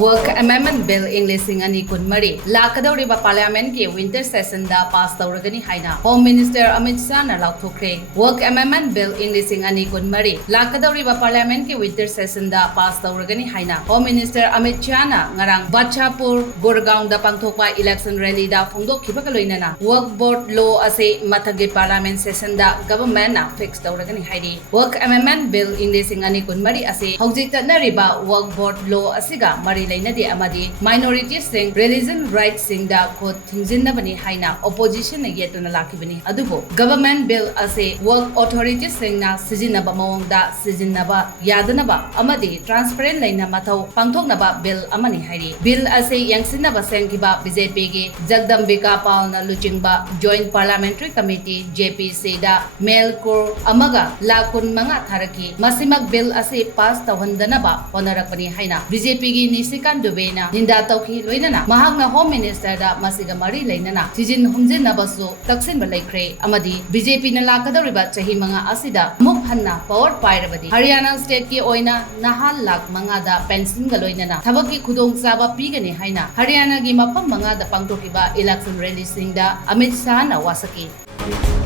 Work Amendment Bill English Ani Kunmari, Lakadouriba Parliament ki Winter Session da pass Tauragani Haina, Home Minister Amit Shah na Laukre, Work Amendment Bill English Ani Kunmari, Lakadouriba Parliament ki Winter Session da pass Tauragani Haina, Home Minister Amit Shah na ngarang Bachapur, Gurgaon da Pangthokpa election rally da Phongdok Khibakaloinana, Work Board Law ase Mathagi Parliament Session da Government na fix Tauragani Haidi, Work Amendment Bill English Ani Kunmari ase Hojikta na riba Work Board Law asiga Mari Lainadi Amadi, minorities sing religion rights sing da Kot Thingzinabani Haina, opposition yet on a Lakibani Adubo. Government bill as a work authorities sing na Sizinaba Mong da Sizinaba Yadanaba Amadi, transparent Laina Matau, Pangtonaba Bill Amani Haidi. Bill as a Yangsinaba Senkiba BJP, Jagdambika Pauna Luchingba, Joint Parliamentary Committee, JP da Mel Kor Amaga, Lakun Manga Taraki, Masimak bill as a past Tawandanaba, Honorakani Haina, BJP Nisikan Dubena, Ninda Tauki Luinana, Mahagna Home Minister da Masiga Mari Lainana, Tijin Humzin Nabaso, Taksin Balakre, Amadi, BJP na Lakadouriba Chahi Manga Asida, Mukhanna, Power Pirabadi, Haryana State ki Oina, Nahal Lak Mangada, Pensin Galoinana, Tabaki Kudong Saba Pigani Haina, Haryana Gimapam Manga da Pangtokiba, election releasing da Amit Shah na Wasaki.